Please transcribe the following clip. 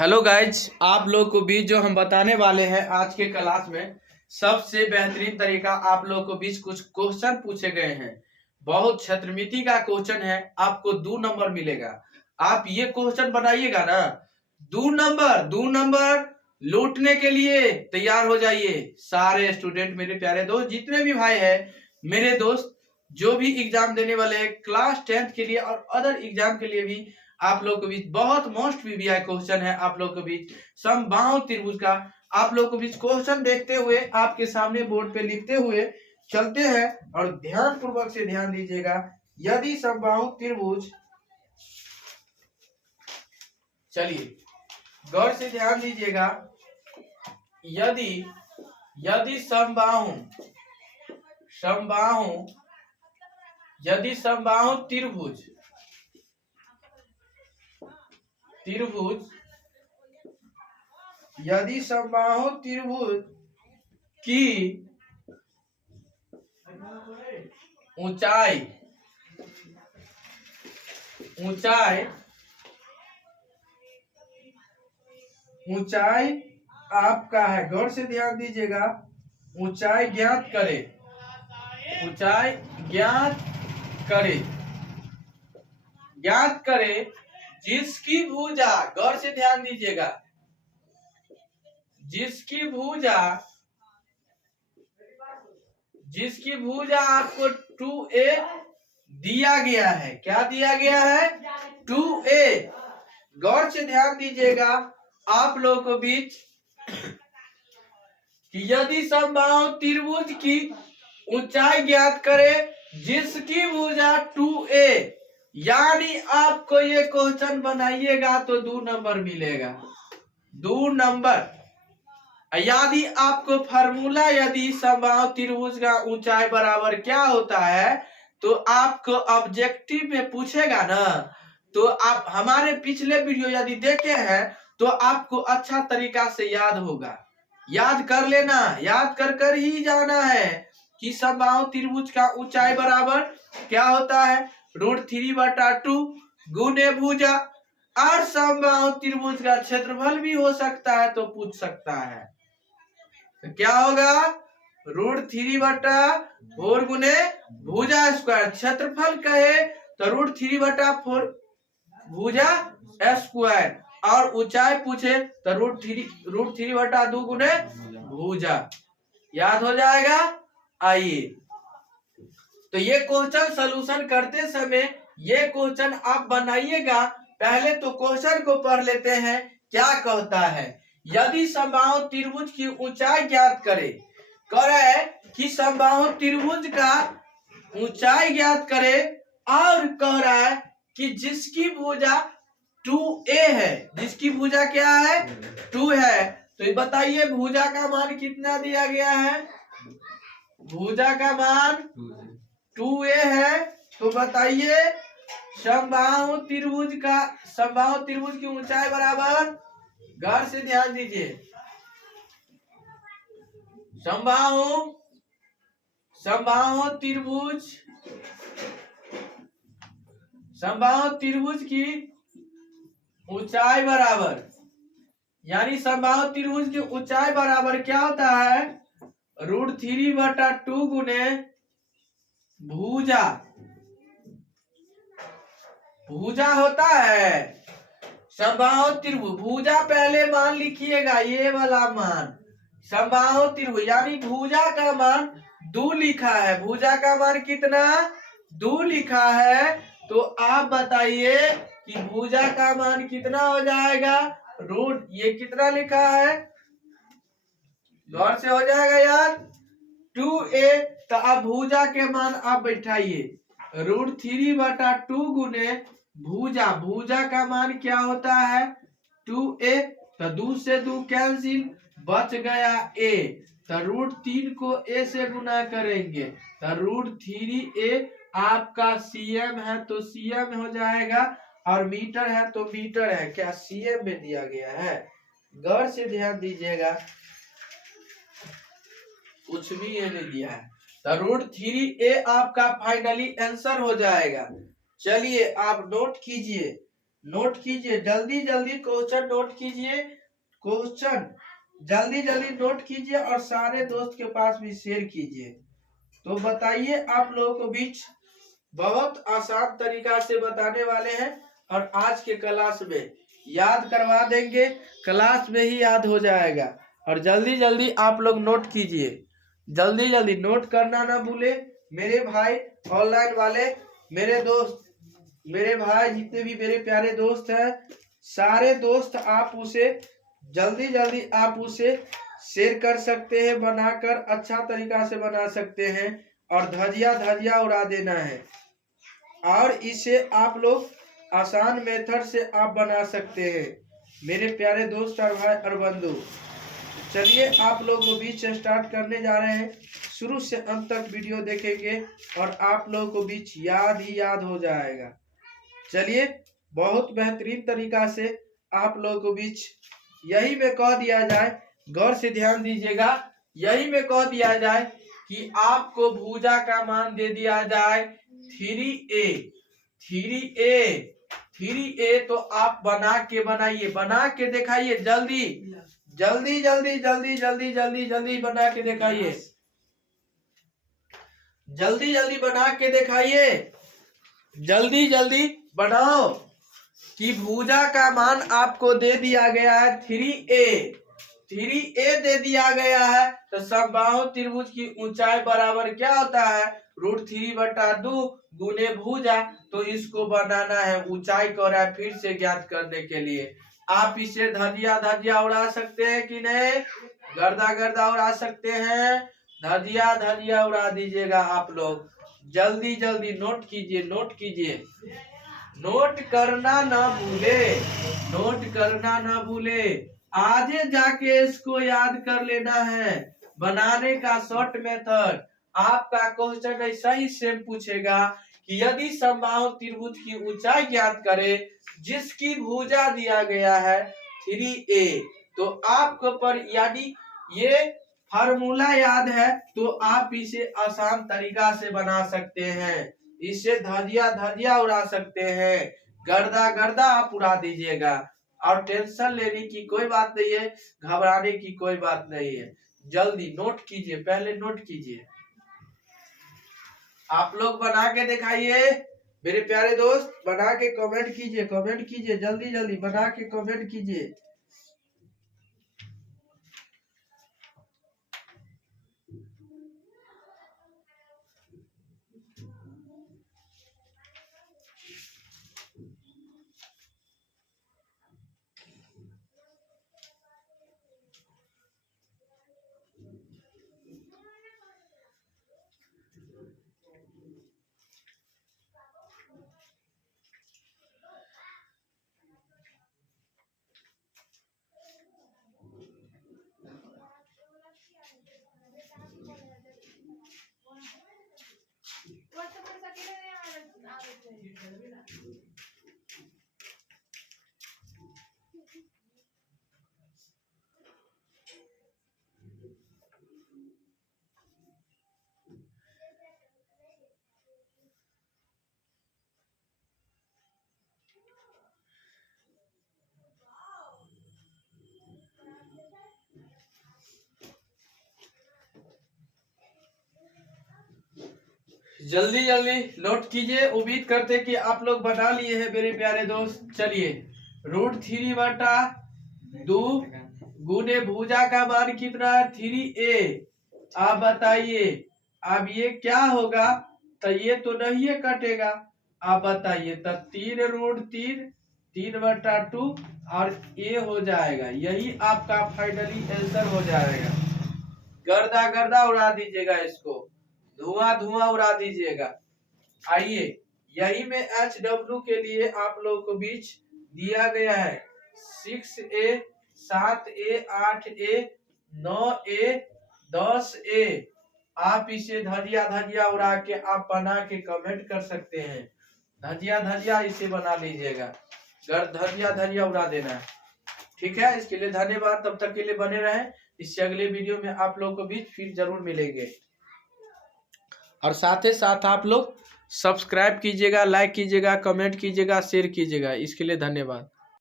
Hello guys, आप लोग को बीच जो हम बताने वाले हैं आज के क्लास में सबसे बेहतरीन तरीका आप लोग को बीच कुछ क्वेश्चन पूछे गए हैं। बहुत क्षेत्रमिति का क्वेश्चन है, आपको 2 नंबर मिलेगा। आप ये क्वेश्चन बनाइएगा ना, 2 नंबर लूटने के लिए तैयार हो जाइए। सारे स्टूडेंट, मेरे प्यारे दोस्त, जितने भी भाई हैं, मेरे दोस्त जो भी एग्जाम देने वाले हैं क्लास 10th के लिए और अदर एग्जाम के लिए भी, आप लोग के बीच बहुत मोस्ट वीवीआई क्वेश्चन है। आप लोग के बीच समबाहु त्रिभुज का आप लोग के बीच क्वेश्चन देखते हुए आपके सामने बोर्ड पे लिखते हुए चलते हैं और ध्यान पूर्वक से ध्यान दीजिएगा। यदि समबाहु त्रिभुज, चलिए गौर से ध्यान दीजिएगा। यदि यदि समबाहु समबाहु यदि समबाहु त्रिभुज यदि समबाहु त्रिभुज की ऊंचाई आपका है, गौर से ध्यान दीजिएगा। ऊंचाई ज्ञात करे जिसकी भुजा, गौर से ध्यान दीजिएगा, जिसकी भुजा आपको 2a दिया गया है। क्या दिया गया है? 2a। गौर से ध्यान दीजिएगा आप लोगों को बीच कि यदि समबाहु त्रिभुज की ऊंचाई ज्ञात करे जिसकी भुजा 2a, यानी आपको ये क्वेश्चन बनाइएगा तो 2 नंबर मिलेगा। 2 नंबर। यदि आपको फार्मूला, यदि समबाहु त्रिभुज का ऊंचाई बराबर क्या होता है तो आपको ऑब्जेक्टिव में पूछेगा ना, तो आप हमारे पिछले वीडियो यदि देखे हैं तो आपको अच्छा तरीका से याद होगा। याद कर लेना, याद कर ही जाना है कि समबाहु त्रिभुज का ऊंचाई बराबर क्या होता है, √3/2 गुने भुजा। और समबाहु त्रिभुज का क्षेत्रफल भी हो सकता है तो पूछ सकता है, तो क्या होगा, √3/4 गुने भुजा स्क्वायर। क्षेत्रफल कहे तो √3/4 भुजा स्क्वायर, और ऊंचाई पूछे तो √3/2 गुने भुजा। याद हो जाएगा। आइए, तो ये क्वेश्चन सॉल्यूशन करते समय ये क्वेश्चन आप बनाइएगा। पहले तो क्वेश्चन को पढ़ लेते हैं, क्या कहता है। यदि समबाहु त्रिभुज की ऊंचाई ज्ञात करे कि समबाहु त्रिभुज का ऊंचाई ज्ञात करे, और कह रहा है कि जिसकी भुजा 2a है, जिसकी भुजा क्या है, 2 है। तो ये बताइए भुजा का मान कितना दिया गया है, भुजा का मान 2a है। तो बताइए समबाहु त्रिभुज की ऊंचाई बराबर, गौर से ध्यान दीजिए, समबाहु त्रिभुज की ऊंचाई बराबर, यानी समबाहु त्रिभुज की ऊंचाई बराबर क्या होता है, √3/2 गुने भुजा होता है। समबाहु त्रिभुज भुजा पहले मान लिखिएगा, ये वाला मान समबाहु त्रिभुज, यानी भुजा का मान 2 लिखा है। भुजा का मान कितना, 2 लिखा है। तो आप बताइए कि भुजा का मान कितना हो जाएगा, ये कितना लिखा है, गौर से हो जाएगा यार, 2a। तो अब भुजा के मान आप बैठाइए, √3/2 गुने भुजा का मान क्या होता है, 2a। तो 2 से 2 कैंसिल, बच गया a। तो √3 को a से गुना करेंगे तो √3a आपका cm है तो cm हो जाएगा, और मीटर है तो मीटर है। क्या cm में दिया गया है, गौर से ध्यान दीजिएगा, कुछ भी ये नहीं दिया है। तो √3a आपका फाइनली आंसर हो जाएगा। चलिए आप नोट कीजिए, नोट कीजिए, जल्दी जल्दी क्वेश्चन नोट कीजिए, क्वेश्चन जल्दी जल्दी नोट कीजिए और सारे दोस्त के पास भी शेयर कीजिए। तो बताइए, आप लोगों को बीच बहुत आसान तरीका से बताने वाले हैं और आज के क्लास में याद करवा देंगे, क्लास में ही याद हो जाएगा। और जल्दी जल्दी आप लोग नोट कीजिए, जल्दी जल्दी नोट करना ना भूले। मेरे भाई ऑनलाइन वाले, मेरे दोस्त, मेरे भाई जितने भी मेरे प्यारे दोस्त हैं, सारे दोस्त आप उसे जल्दी जल्दी आप उसे शेयर कर सकते हैं, बनाकर अच्छा तरीका से बना सकते हैं और धजिया धजिया उड़ा देना है। और इसे आप लोग आसान मेथड से आप बना सकते हैं मेरे प्यारे दोस्त और भाई और बंधु। चलिए आप लोग को बीच स्टार्ट करने जा रहे हैं, शुरू से अंत तक वीडियो देखेंगे और आप लोगों को बीच याद ही याद हो जाएगा। चलिए, बहुत बेहतरीन तरीका से आप लोगों को बीच यही में कह दिया जाए, गौर से ध्यान दीजिएगा, यही में कह दिया जाए कि आपको भुजा का मान दे दिया जाए 3a, 3a, 3a। तो आप बना के बनाइए, बना के दिखाइए, जल्दी जल्दी जल्दी जल्दी जल्दी जल्दी जल्दी बना के दिखाइए, जल्दी जल्दी बना के दिखाइए, जल्दी जल्दी बनाओ कि भुजा का मान आपको दे दिया गया है 3a, 3a दे दिया गया है। तो समबाहु त्रिभुज की ऊंचाई बराबर क्या होता है, √3/2 गुने भुजा। तो इसको बनाना है, ऊंचाई को रहा है फिर से ज्ञात करने के लिए। आप इसे धजिया धजिया उड़ा सकते हैं कि नहीं, गर्दा गर्दा उड़ा सकते हैं, धजिया धजिया उड़ा दीजिएगा आप लोग। जल्दी जल्दी नोट कीजिए, नोट कीजिए, नोट करना ना भूले, नोट करना ना भूले। आगे जाके इसको याद कर लेना है, बनाने का शॉर्ट मेथड। आपका क्वेश्चन ऐसा ही सेम पूछेगा कि यदि समबाहु त्रिभुज की ऊंचाई ज्ञात करे जिसकी भुजा दिया गया है 3a, तो आपको पर यानी ये फार्मूला याद है तो आप इसे आसान तरीका से बना सकते हैं, इसे धजिया धजिया उड़ा सकते हैं, गर्दा गर्दा आप उड़ा दीजिएगा। और टेंशन लेने की कोई बात नहीं है, घबराने की कोई बात नहीं है। जल्दी नोट कीजिए, पहले नोट कीजिए, आप लोग बना के दिखाइए मेरे प्यारे दोस्त, बना के कमेंट कीजिए, कमेंट कीजिए, जल्दी जल्दी बना के कमेंट कीजिए। जल्दी जल्दी नोट कीजिए, उम्मीद करते कि आप लोग बना लिए हैं मेरे प्यारे दोस्त। चलिए, √3/2 गुने भुजा का मान कितना है 3a, आप बताइए अब ये क्या होगा। तो ये तो नहीं है कटेगा, आप बताइए। तो 3√3, 3/2 और a हो जाएगा, यही आपका फाइनली आंसर हो जाएगा। गर्दा गर्दा उड़ा दीजिएगा, इसको धुआं धुआं उड़ा दीजिएगा। आइए, यही में HW के लिए आप लोगों को बीच दिया गया है 6a, 7a, 8a, 9a, 10a। आप इसे धजिया धजिया उड़ा के आप बना के कमेंट कर सकते हैं, धजिया धजिया इसे बना लीजिएगा, धजिया धजिया उड़ा देना है। ठीक है, इसके लिए धन्यवाद, तब तक के लिए बने रहें। इससे अगले वीडियो में आप लोगों को बीच फिर जरूर मिलेंगे। और साथ ही साथ आप लोग सब्सक्राइब कीजिएगा, लाइक कीजिएगा, कमेंट कीजिएगा, शेयर कीजिएगा। इसके लिए धन्यवाद।